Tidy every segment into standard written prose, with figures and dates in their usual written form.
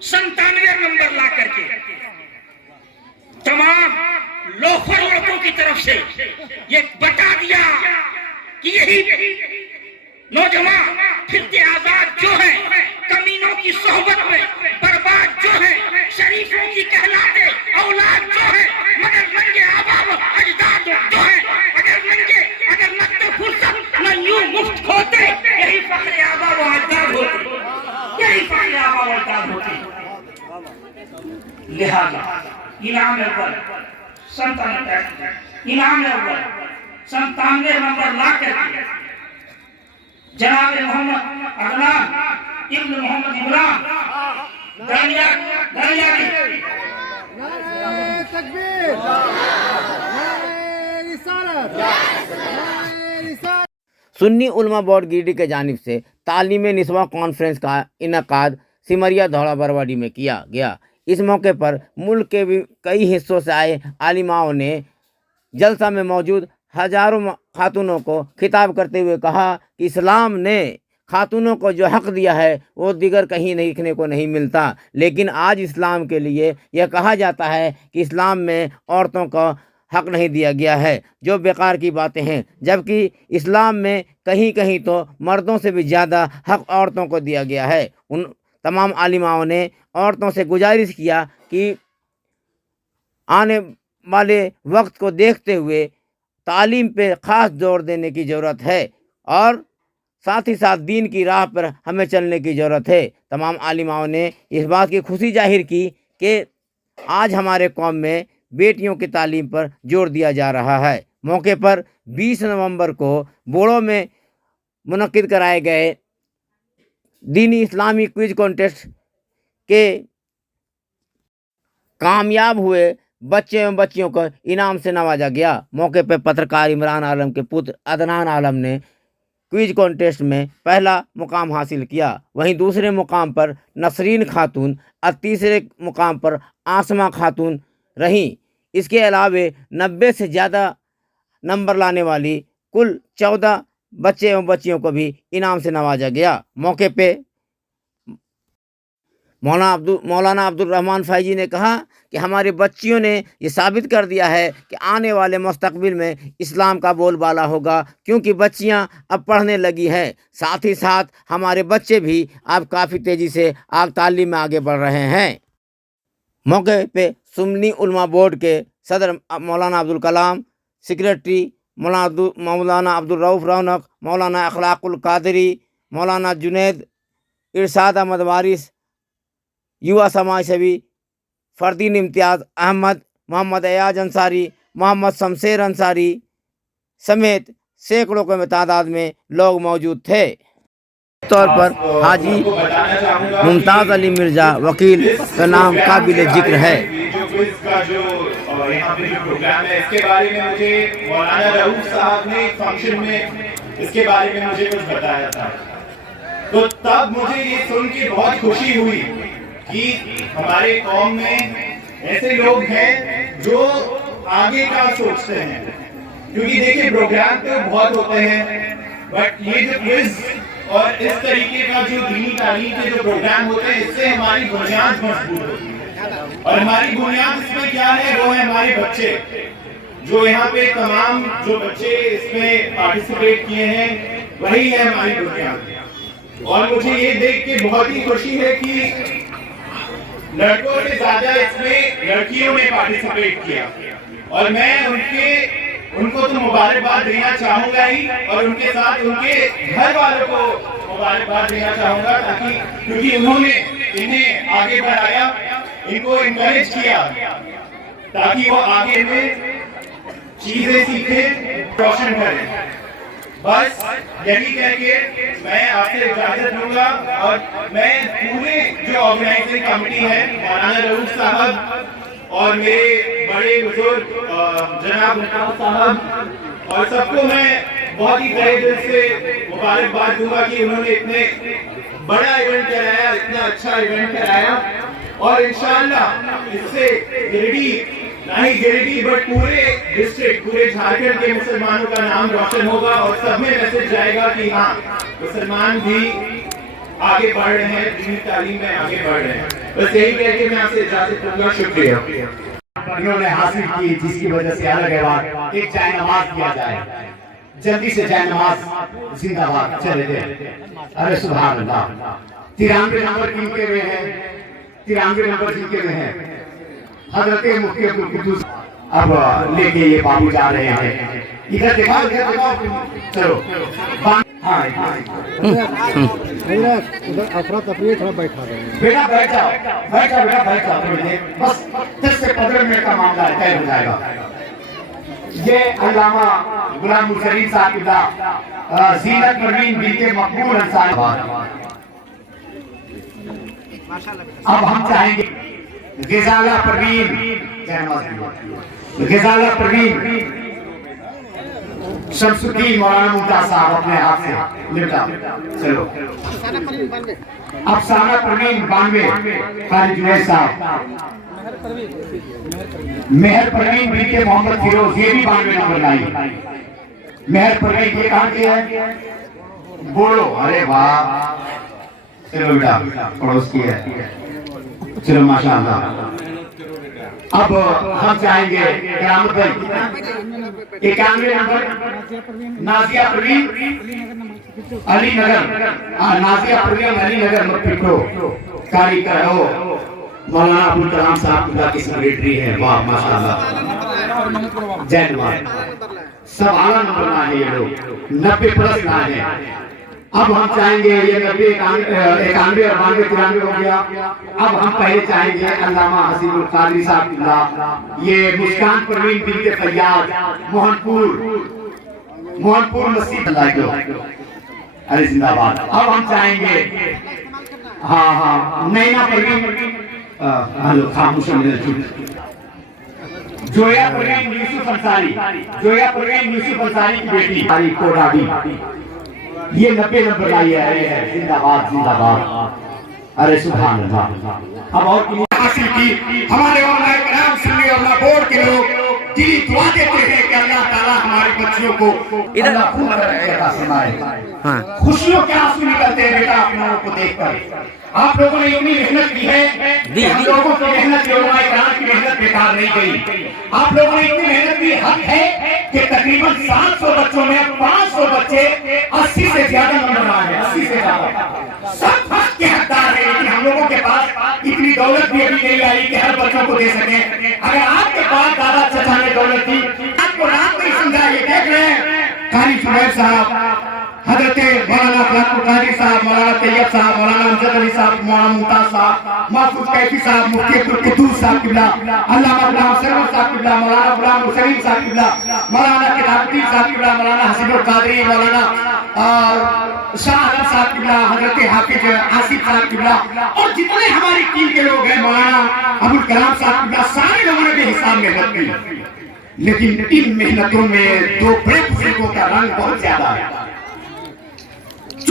97 number ला करके तमाम loafer लोगों की तरफ से ये बता दिया कि यही नौजवान फिरते आजाद जो है, कमीनों की सोहबत में बर्बाद जो है, शरीफों की कहलाते औलाद जो है, मगर नंगे आबाब अजदाद जो है, अगर लगते फुर्सत न यूं मुफ्त होते, यही फख्र आबाब अजदाद होते, यही फख्र आबाब अजदाद होते। लिहाजा इनाम अव्वल 97 नंबर ला करके जनाब मोहम्मद अदनान इब्न मोहम्मद इमरान दरिया सुन्नी उलमा बोर्ड गिरडी के जानिब से तालीम निस्वा कॉन्फ्रेंस का इनकाद सिमरिया धौला बरवाडी में किया गया। इस मौके पर मुल्क के भी कई हिस्सों से आए आलिमाओं ने जलसा में मौजूद हजारों खातूनों को खिताब करते हुए कहा कि इस्लाम ने खातूनों को जो हक़ दिया है वो दिगर कहीं देखने को नहीं मिलता, लेकिन आज इस्लाम के लिए यह कहा जाता है कि इस्लाम में औरतों को हक़ नहीं दिया गया है, जो बेकार की बातें हैं। जबकि इस्लाम में कहीं कहीं तो मर्दों से भी ज़्यादा हक़ औरतों को दिया गया है। उन तमाम आलिमाओं ने औरतों से गुजारिश किया कि आने वाले वक्त को देखते हुए तालीम पे ख़ास जोर देने की ज़रूरत है और साथ ही साथ दीन की राह पर हमें चलने की ज़रूरत है। तमाम आलिमाओं ने इस बात की खुशी जाहिर की कि आज हमारे कौम में बेटियों की तालीम पर जोर दिया जा रहा है। मौके पर 20 नवंबर को बोड़ो में मुनक्किद कराए गए दीनी इस्लामी क्विज कॉन्टेस्ट के कामयाब हुए बच्चे एवं बच्चियों को इनाम से नवाजा गया। मौके पर पत्रकार इमरान आलम के पुत्र अदनान आलम ने क्विज कॉन्टेस्ट में पहला मुकाम हासिल किया। वहीं दूसरे मुकाम पर नसरीन खातून और तीसरे मुकाम पर आसमा खातून रहीं। इसके अलावे 90 से ज़्यादा नंबर लाने वाली कुल 14 बच्चे एवं बच्चियों को भी इनाम से नवाजा गया। मौके पे मौलाना अब्दुल रहमान फैजी ने कहा कि हमारी बच्चियों ने ये साबित कर दिया है कि आने वाले मुस्तकबिल में इस्लाम का बोलबाला होगा, क्योंकि बच्चियां अब पढ़ने लगी हैं। साथ ही साथ हमारे बच्चे भी अब काफ़ी तेज़ी से तालीम में आगे बढ़ रहे हैं। मौके पे सुन्नी उलमा बोर्ड के सदर मौलाना अब्दुल कलाम, सेक्रेटरी मौलाना अब्दुल रऊफ़ रौनक, मौलाना अखलाकुल कादरी, मौलाना जुनैद, इरशाद अहमद वारिस, युवा समाज सेवी फ़रदीन इम्तियाज़ अहमद, मोहम्मद एयाज अंसारी, मोहम्मद शमशेर अंसारी समेत सैकड़ों के तादाद में लोग मौजूद थे। तौर पर हाजी मुमताज़ अली मिर्ज़ा वकील का नाम काबिल जिक्र है। इसके बारे में मुझे मौलाना रऊफ़ साहब ने फंक्शन में इसके बारे में मुझे कुछ बताया था, तो तब मुझे ये सुन के बहुत खुशी हुई कि हमारे कौम में ऐसे लोग हैं जो आगे का सोचते हैं। क्योंकि देखिए प्रोग्राम तो बहुत होते हैं, बट ये जो क्विज और इस तरीके का जो दीनी तालीम के जो प्रोग्राम होते हैं, इससे हमारी बुनियाद मजबूत होती है। और हमारी बुनियाद इसमें क्या है, वो है हमारे बच्चे। जो यहाँ पे तमाम जो बच्चे इसमें पार्टिसिपेट किए हैं, वही है हमारी बुनियाद। और मुझे ये देख के बहुत ही खुशी है कि लड़कों से ज्यादा इसमें लड़कियों ने पार्टिसिपेट किया, और मैं उनको तो मुबारकबाद देना चाहूंगा ही, और उनके साथ उनके घर वालों को मुबारकबाद देना चाहूंगा, ताकि क्योंकि उन्होंने इन्हें आगे बढ़ाया, इनको इनकरेज किया ताकि वो आगे में चीजें सीखे, रोशन करें। बस यही कह के मैं आपसे इजाजत लूंगा, और मैं पूरे जो ऑर्गेनाइजिंग कमेटी है, मौलाना रऊफ़ साहब और मेरे बड़े बुजुर्ग जनाब नवाब साहब, और सबको मैं बहुत ही तहे दिल से मुबारकबाद दूंगा कि उन्होंने इतने बड़ा इवेंट कराया, इतना अच्छा इवेंट कराया। और इंशाअल्लाह इससे गिरिडीह बट पूरे डिस्ट्रिक्ट, पूरे झारखंड के मुसलमानों का नाम रोशन होगा, और सब में मैसेज जाएगा कि हाँ, मुसलमान भी आगे बढ़ रहे हैं, दीनी तालीम में आगे बढ़ रहे हैं। बस यही कह के मैं आपसे इजाजत दूंगा। शुक्रिया। इन्होंने हासिल की, जिसकी वजह से अलग है बात, एक चाय नमाज किया जाए, जल्दी से चाय नमाज जिंदाबाद चले दे। अरे सुभान अल्लाह, 93 नंबर जिनके हुए हैं, 93 नंबर जिनके हुए हैं। हजरत मुफ्ती अब्दुल कुद्दूस अब लेके ये बाबू जा रहे हैं। इधर दिखाओ, इधर दिखाओ, चलो। हाँ उधर अफरा तफरी थोड़ा बैठा दें। बेटा बैठ जाओ, बैठ जाओ बेटा, बैठ जाओ थोड़ी देर, बस 10 से 15 मिनट का मामला है, तय हो जाएगा। ये अल्लामा गुलाम मुसरीफ साहब की ज़ीनत परवीन बिनते मकबूल अंसारी। अब हम चाहेंगे गिजाला परवीन, गिजाला परवीन शमसुद्दीन मौलाना मुमताज साहब अपने हाथ से लिपटा। चलो अफसाना परवीन 92 कारी जुनैद साहब, मेहर परवीन बिनते मोहम्मद फिरोज, ये भी 92 नंबर लाई। मेहर परवीन ये कहाँ की है? बोलो। अरे वाह, चलो बेटा पड़ोस की है, चलो माशाअल्लाह। अब हम चाहेंगे क़यामत भाई 91 नंबर नाजिया परवीन अली नगर, नाजिया परवीन अली नगर मक्खिप्रो कारी करो। मौलाना अबुल कलाम साहब की सेक्रेटरी है। वाह माशाअल्लाह, जय नवाज। सब आला नंबर ना है, ये लोग 90 प्लस ना है। अब हम चाहेंगे ये 90 91 और 92 हो गया। अब हम पहले चाहेंगे अल्लामा हसीबुल कादरी साहब, ये मुस्कान परवीन बिनते फैयाज मोहनपुर मस्जिद अल्लाह को, अरे जिंदाबाद। अब हम चाहेंगे हाँ नैना परवीन, हेलो खामोश, जोया परवीन यूसुफ अंसारी, जोया परवीन यूसुफ अंसारी की बेटी कोडाडी, ये 90 नंबर लाई है। जिंदाबाद जिंदाबाद, अरे सुभान अल्लाह। अब और हासिल की हमारे बोर्ड के लोग दिली दुआ देते हैं कि अल्लाह ताला हमारे बच्चियों को खुशियों के आंसू निकलते हैं बेटा आप लोगों को देखकर। आप लोगों ने इतनी मेहनत की है, हम लोगों की मेहनत की मेहनत बेकार नहीं गई। आप लोगों ने इतनी मेहनत की, हक है कि तकरीबन 700 बच्चों में 500 बच्चे 80 से ज्यादा नंबर आए हैं, 80 से ज्यादा। सब हक के हकदार है, लेकिन हम लोगों के पास इतनी दौलत भी अभी नहीं आई कि हर बच्चों को दे सके। अगर आपके पास दादा चचा ने दौलत थी, आपको रात नहीं समझा। ये देख रहे हैं कारी जुनैद साहब, हजरत मौलाना फलाकुर काजी साहब, मौलाना तैयब साहब, मौलाना अमजद अली साहब, मौलाना मुमताज साहब, महफूज कैफी साहब, मुफ्ती अब्दुल कुद्दूस साहब किबला, अल्लामा गुलाम सरवर साहब किबला, मौलाना गुलाम मुसरीफ साहब किबला, मौलाना किताबुद्दीन साहब किबला, मौलाना हसीबुल कादरी, मौलाना शाह आलम साहब किबला, हजरत हाफिज आसिफ साहब किबला, और जितने हमारी टीम के लोग हैं, मौलाना अबुल कलाम साहब किबला, सारे लोगों ने बेहिसाब मेहनत की। लेकिन इन मेहनतों में दो बड़े बुजुर्गों का रंग बहुत ज्यादा है।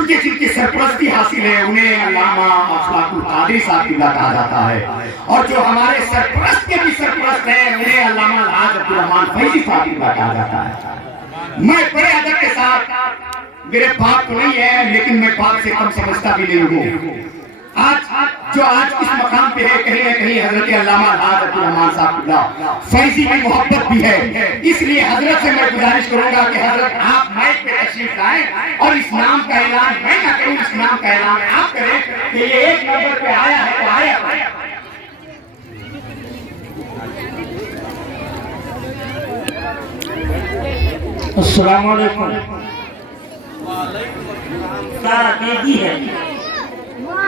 जिनकी सरपरस्ती हासिल है उन्हें अल्लामा फलाकुर कादरी साहब किबला कहा जाता है, और जो हमारे सरपरस्त के भी सरपरस्त हैं उन्हें अल्लामा हाज अब्दुल रहमान फैजी साहब किबला कहा जाता है। मैं बड़े अदब के साथ, मेरे बाप तो नहीं है लेकिन मैं बाप से कम समझता भी नहीं हूँ। आज इस मकाम पे है, कहीं ना कहीं हजरत अल्लामा हाज अब्दुल रहमान साहब किबला फैजी की मोहब्बत भी है। इसलिए हजरत से मैं गुजारिश करूंगा कि हजरत आप माइक पे तशरीफ लाएं और इस नाम का ऐलान मैं ना करूं, इस नाम का ऐलान आप करें कि ये 1 नंबर पे आया है तो आया। अस्सलाम वालेकुम। सारा तेजी है,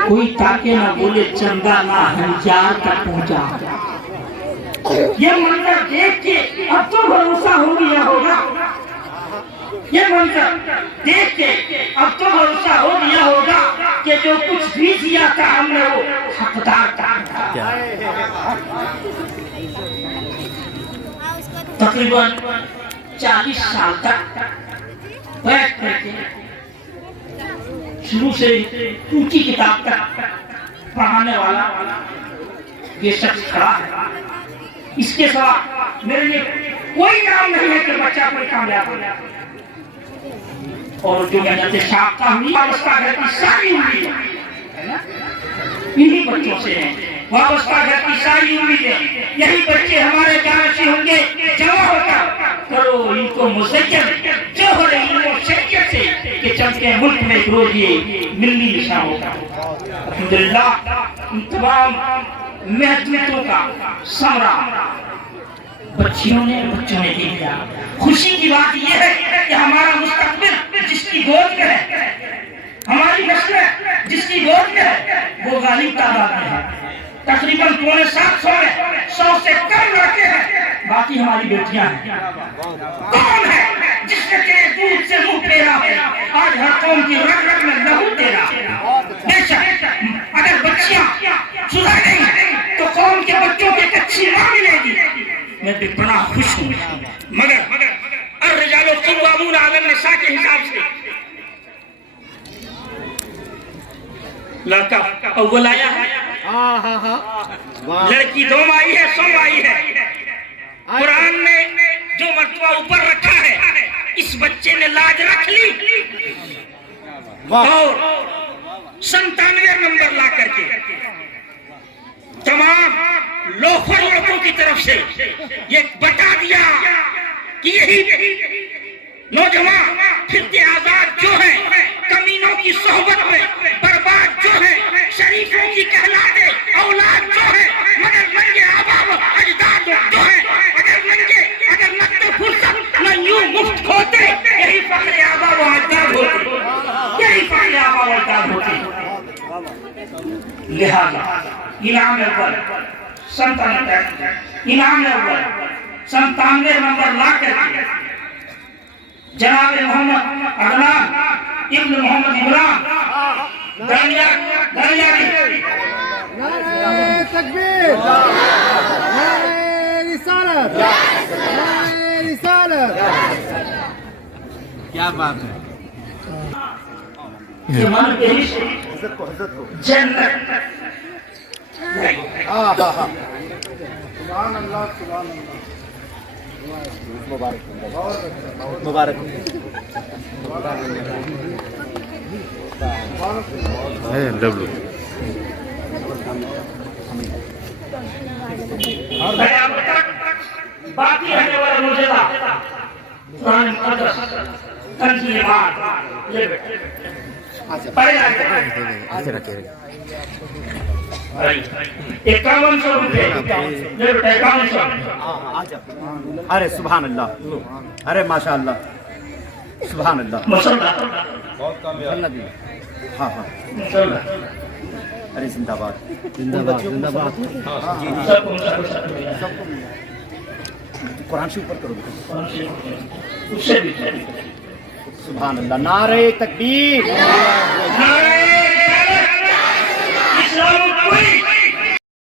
कोई ताके ना बोले चंदा ना हजार तक पहुंचा। ये मंजर देख के अब तो भरोसा हो गया होगा, ये मंजर देख के अब तो भरोसा हो गया होगा कि जो कुछ भी दिया था हमने वो हकदार था। तकरीबन 40 साल तक बैठ करके शुरू से ऊंची किताब तक पढ़ाने वाला ये शख्स खड़ा है। इसके सिवा मेरे लिए कोई काम नहीं है कि बच्चा कोई कामयाब हो। और जो मेहनत शाखा हुई अवस्था रहती सारी हुई इन्हीं बच्चों से है वाबस्ता घर की सारी उम्मीदें। यही बच्चे हमारे जानसी होंगे जमा होकर करो इनको मुसज्जल जो हो रही है शरीयत से कि चलते मुल्क में एक रोज ये मिलनी निशा होगा। अल्हम्दुलिल्लाह इन तमाम महदूदों का समरा बच्चियों ने बच्चों ने दे दिया। खुशी की बात यह है कि हमारा मुस्तकबिल जिसकी गोद में है, हमारी नस्ल जिसकी गोद में है वो गालिब तादाद में है। तकरीबन 750 में 100 से कम लड़के हैं, बाकी हमारी बेटियां हैं। कौन है जिसने तेरे दूध से मुंह फेरा है? आज हर कौम की रग रग में लहू तेरा। बेशक अगर बच्चियां सुधर तो कौम के बच्चों की अच्छी मां मिलेगी। मैं भी बड़ा खुश हूँ। मगर अर्रिजालु क़व्वामून अला निसा के हिसाब से लड़का अव्वल आया है, लड़की 2 आई है, 100 आई है। कुरान ने जो मर्तबा ऊपर रखा है इस बच्चे ने लाज रख ली और 97 नंबर ला करके तमाम लोफर लड़कों की तरफ से ये बता दिया कि यही नौजवान फिरते आजाद जो है कमीनों की सोहबत में बर्बाद जो है शरीफों की कहलाते औलाद जो है मगर नंगे आबाब अजदाद जो है अगर नकद फुर्सत न यूं मुफ्त होते यही फख्र आबाब अजदाद होते, यही फख्र आबाब अजदाद होते। लिहाजा इनाम अव्वल 97 नंबर ला करके जनाब मोहम्मद अदनान इब्न मोहम्मद इमरान नारे तकबीर, नारे रिसालत, नारे रिसालत। क्या बात है। ईमान के रिश्ते जन्नत सुभान अल्लाह, सुभान अल्लाह। मुबारक डब्लू बाकी रहने वाला रोजेदा कुरान मुकद्दस तंजील बात ले बेटे पहला 5100 रुपए ले बेटा 5100। अरे सुभान अल्लाह, अरे माशाअल्लाह, सुभान अल्लाह। माशाअल्लाह हाँ हाँ, अरे जिंदाबाद जिंदाबाद, जिंदाबाद। सबको कुरान से ऊपर करो। उससे भी सुभान अल्लाह, नारे तकबीर, नारे